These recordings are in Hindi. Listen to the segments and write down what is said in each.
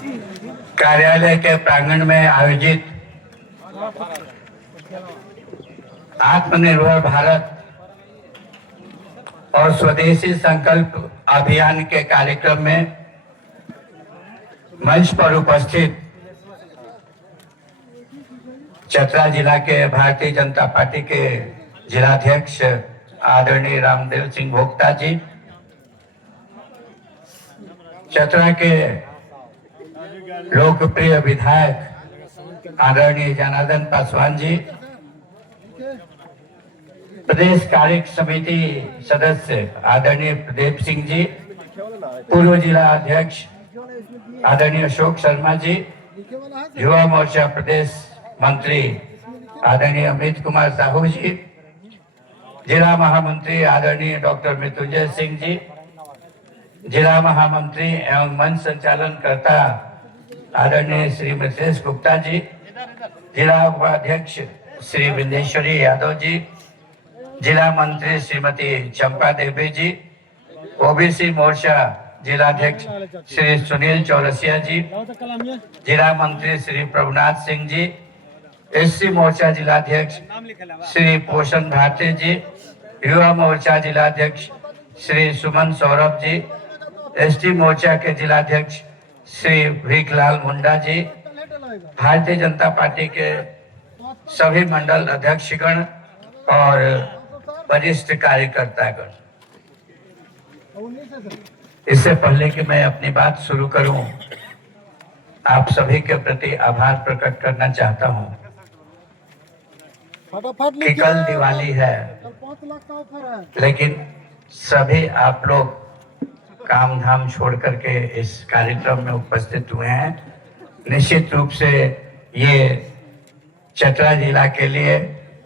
कार्यालय के प्रांगण में आयोजित आत्मनिर्भर भारत और स्वदेशी संकल्प अभियान के कार्यक्रम में मंच पर उपस्थित चतरा जिला के भारतीय जनता पार्टी के जिलाध्यक्ष आदरणीय रामदेव सिंह भोक्ता जी, चतरा के लोकप्रिय विधायक आदरणीय जनार्दन पासवान जी, प्रदेश कार्य समिति सदस्य आदरणीय प्रदीप सिंह जी, पूर्व जिला अध्यक्ष आदरणीय अशोक शर्मा जी, युवा मोर्चा प्रदेश मंत्री आदरणीय अमित कुमार साहू जी, जिला महामंत्री आदरणीय डॉक्टर मृत्युंजय सिंह जी, जिला महामंत्री एवं मंच संचालन करता आदरणीय श्री मिथेश गुप्ता जी, जिला उपाध्यक्ष श्री विंदेश्वरी यादव जी, जिला मंत्री श्रीमती चंपा देवी जी, ओबीसी मोर्चा जिलाध्यक्ष श्री सुनील चौरसिया जी, जिला मंत्री श्री प्रभुनाथ सिंह जी, एससी मोर्चा जिलाध्यक्ष श्री पोषण भारती जी, युवा मोर्चा जिलाध्यक्ष श्री सुमन सौरभ जी, एसटी मोर्चा के जिलाध्यक्ष श्री भीखलाल मुंडा जी, भारतीय जनता पार्टी के सभी मंडल अध्यक्षगण और वरिष्ठ कार्यकर्तागण। इससे पहले कि मैं अपनी बात शुरू करूं, आप सभी के प्रति आभार प्रकट करना चाहता हूं कि कल दिवाली है, लेकिन सभी आप लोग काम धाम छोड़ करके इस कार्यक्रम में उपस्थित हुए हैं। निश्चित रूप से ये चतरा जिला के लिए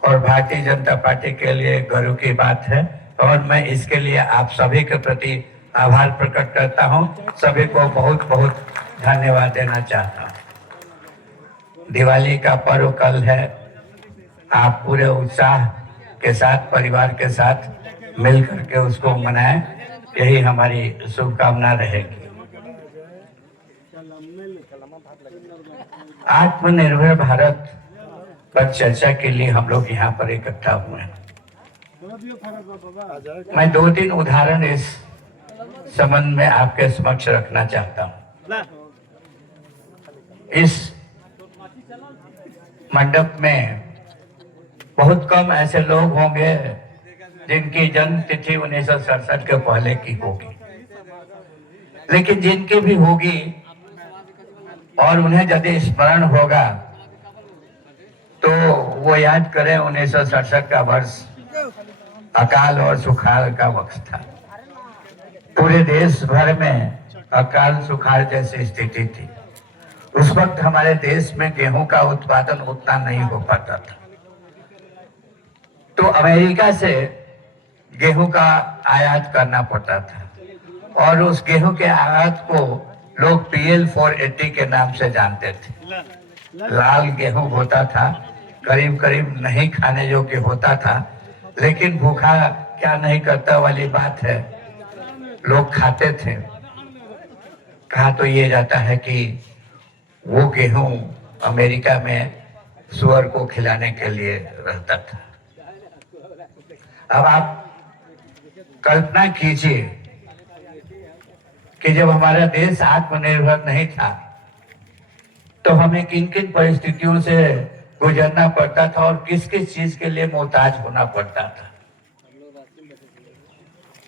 और भारतीय जनता पार्टी के लिए गर्व की बात है और मैं इसके लिए आप सभी के प्रति आभार प्रकट करता हूं। सभी को बहुत बहुत धन्यवाद देना चाहता हूं। दिवाली का पर्व कल है, आप पूरे उत्साह के साथ परिवार के साथ मिल करके उसको मनाएं, यही हमारी शुभकामना रहेगी। आत्मनिर्भर भारत पर चर्चा के लिए हम लोग यहाँ पर इकट्ठा हुए हैं। मैं 2-3 उदाहरण इस संबंध में आपके समक्ष रखना चाहता हूँ। इस मंडप में बहुत कम ऐसे लोग होंगे जिनकी जन्म तिथि 1967 के पहले की होगी, लेकिन जिनकी भी होगी और उन्हें यदि स्मरण होगा तो वो याद करें 1967 का वर्ष अकाल और सुखाड़ का वक्त था। पूरे देश भर में अकाल सुखाड़ जैसी स्थिति थी। उस वक्त हमारे देश में गेहूं का उत्पादन उतना नहीं हो पाता था, तो अमेरिका से गेहूं का आयात करना पड़ता था और उस गेहूं के आयात को लोग PL 480 के नाम से जानते थे। लाल गेहूं होता था, करीब करीब नहीं खाने योग्य होता था, लेकिन भूखा क्या नहीं करता वाली बात है, लोग खाते थे। कहा तो ये जाता है कि वो गेहूं अमेरिका में सुअर को खिलाने के लिए रहता था। अब आप कल्पना कीजिए कि जब हमारा देश आत्मनिर्भर नहीं था तो हमें किन किन परिस्थितियों से गुजरना पड़ता था और किस किस चीज के लिए मोहताज होना पड़ता था।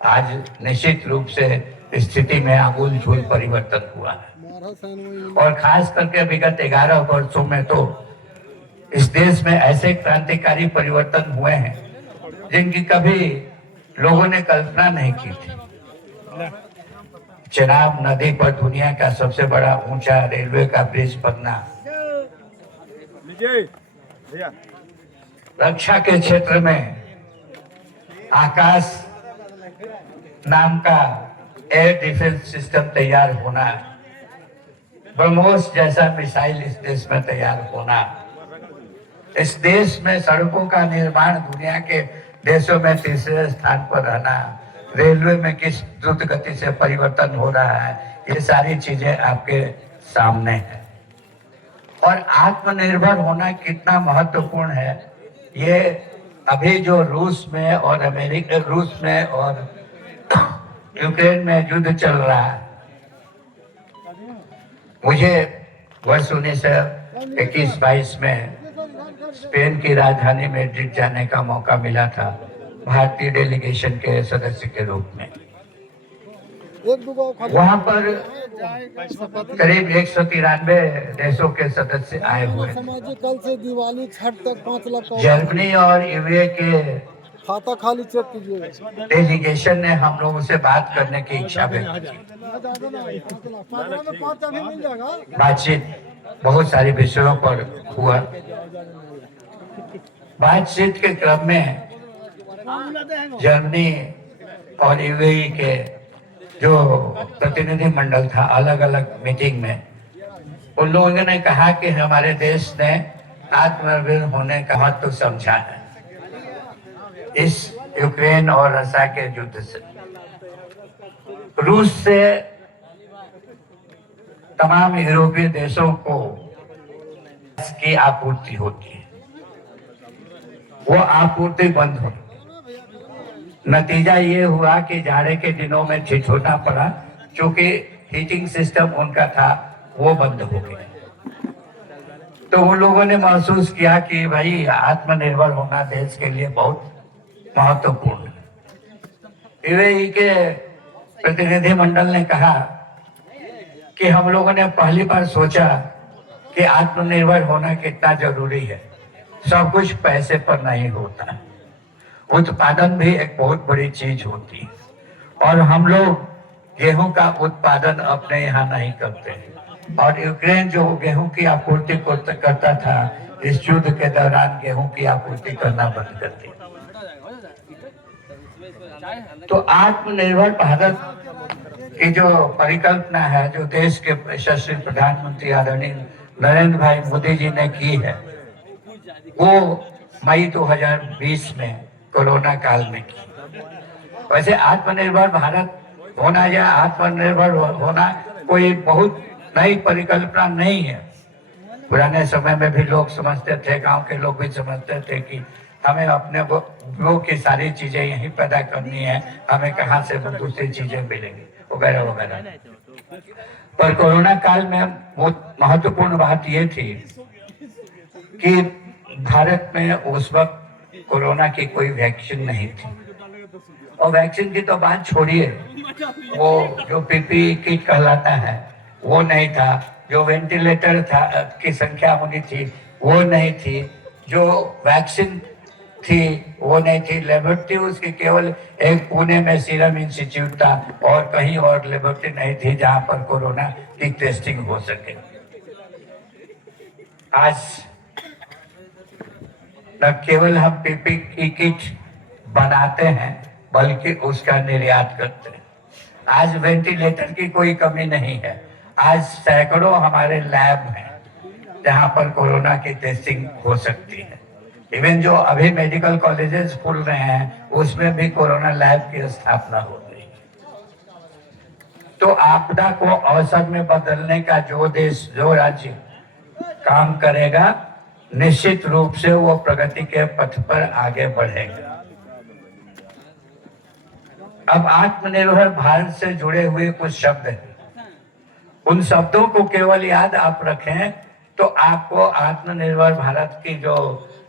आज निश्चित रूप से स्थिति में आमूल चूल परिवर्तन हुआ है और खास करके विगत 11 वर्षों में तो इस देश में ऐसे क्रांतिकारी परिवर्तन हुए हैं जिनकी कभी लोगों ने कल्पना नहीं की थी। चेनाब नदी पर दुनिया का सबसे बड़ा ऊंचा रेलवे का ब्रिज बनना, रक्षा के क्षेत्र में आकाश नाम का एयर डिफेंस सिस्टम तैयार होना, ब्रह्मोस जैसा मिसाइल इस देश में तैयार होना, इस देश में सड़कों का निर्माण दुनिया के देशों में तीसरे स्थान पर रहना, रेलवे में किस द्रुत गति से परिवर्तन हो रहा है, ये सारी चीजें आपके सामने है। और आत्मनिर्भर होना कितना महत्वपूर्ण है, ये अभी जो रूस में और यूक्रेन में युद्ध चल रहा है, मुझे वर्ष 1921-22 में स्पेन की राजधानी मैड्रिड जाने का मौका मिला था, भारतीय डेलीगेशन के सदस्य के रूप में। वहां पर करीब 193 देशों के सदस्य आए हुए थे। कल से दिवाली छठ तक 5 लाख जर्मनी और यूए के खाता खाली चेक कीजिएगा। डेलीगेशन ने हम लोगों से बात करने की इच्छा व्यक्त की। बातचीत बहुत सारे विषयों पर हुआ। बातचीत के क्रम में जर्मनी और यूएई के जो प्रतिनिधि मंडल था, अलग अलग मीटिंग में उन लोगों ने कहा कि हमारे देश ने आत्मनिर्भर होने का महत्व समझा है इस यूक्रेन और रशिया के युद्ध से। रूस से तमाम यूरोपीय देशों को इसकी आपूर्ति होती है, वो आपूर्ति बंद हो। नतीजा ये हुआ कि जाड़े के दिनों में ठिठुरना पड़ा, क्योंकि हीटिंग सिस्टम उनका था वो बंद हो गया। तो उन लोगों ने महसूस किया कि भाई आत्मनिर्भर होना देश के लिए बहुत महत्वपूर्ण है। यूएई के प्रतिनिधि मंडल ने कहा कि हम लोगों ने पहली बार सोचा कि आत्मनिर्भर होना कितना जरूरी है। सब कुछ पैसे पर नहीं होता, उत्पादन भी एक बहुत बड़ी चीज होती है, और हम लोग गेहूं का उत्पादन अपने यहाँ नहीं करते। और यूक्रेन जो गेहूं की आपूर्ति करता था, इस युद्ध के दौरान गेहूं की आपूर्ति करना बंद कर दी। तो आत्मनिर्भर भारत की जो परिकल्पना है, जो देश के यशस्वी प्रधानमंत्री आदरणीय नरेंद्र भाई मोदी जी ने की है, वो मई 2020 में कोरोना काल में की। वैसे आत्मनिर्भर भारत होना या आत्मनिर्भर होना कोई बहुत नई परिकल्पना नहीं है। पुराने समय में भी लोग समझते थे, गांव के लोग भी समझते थे कि हमें अपने उपयोग की सारी चीजें यहीं पैदा करनी है, हमें कहाँ से दूसरी चीजें मिलेंगी वगैरह वगैरह। पर कोरोना काल में महत्वपूर्ण बात ये थी कि भारत में उस वक्त कोरोना की कोई वैक्सीन नहीं थी। और वैक्सीन की तो बात छोड़िए, वो जो पीपीई किट कहलाता है वो नहीं था, जो वेंटिलेटर था की संख्या होनी थी वो नहीं थी, जो वैक्सीन थी वो नहीं थी। लेबोरेटरी उसकी केवल एक पुणे में सीरम इंस्टीट्यूट था, और कहीं और लेबोरेटरी नहीं थी जहां पर कोरोना की टेस्टिंग हो सके। आज न केवल हम पीपीई किट बनाते हैं, बल्कि उसका निर्यात करते हैं। आज वेंटिलेटर की कोई कमी नहीं है। आज सैकड़ों हमारे लैब हैं जहां पर कोरोना की टेस्टिंग हो सकती है। इवन जो अभी मेडिकल कॉलेजेस खुल रहे हैं, उसमें भी कोरोना लैब की स्थापना हो रही है। तो आपदा को अवसर में बदलने का जो देश, जो राज्य काम करेगा, निश्चित रूप से वो प्रगति के पथ पर आगे बढ़ेगा। अब आत्मनिर्भर भारत से जुड़े हुए कुछ शब्द हैं, उन शब्दों को केवल याद आप रखें तो आपको आत्मनिर्भर भारत की जो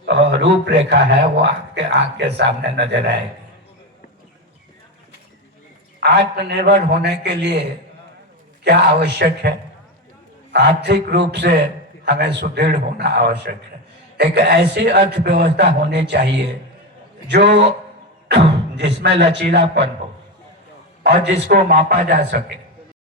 रूपरेखा है वो आपके आंख के सामने नजर आएगी। आत्मनिर्भर होने के लिए क्या आवश्यक है? आर्थिक रूप से हमें सुदृढ़ होना आवश्यक है। एक ऐसी अर्थव्यवस्था होनी चाहिए जो जिसमें लचीलापन हो और जिसको मापा जा सके।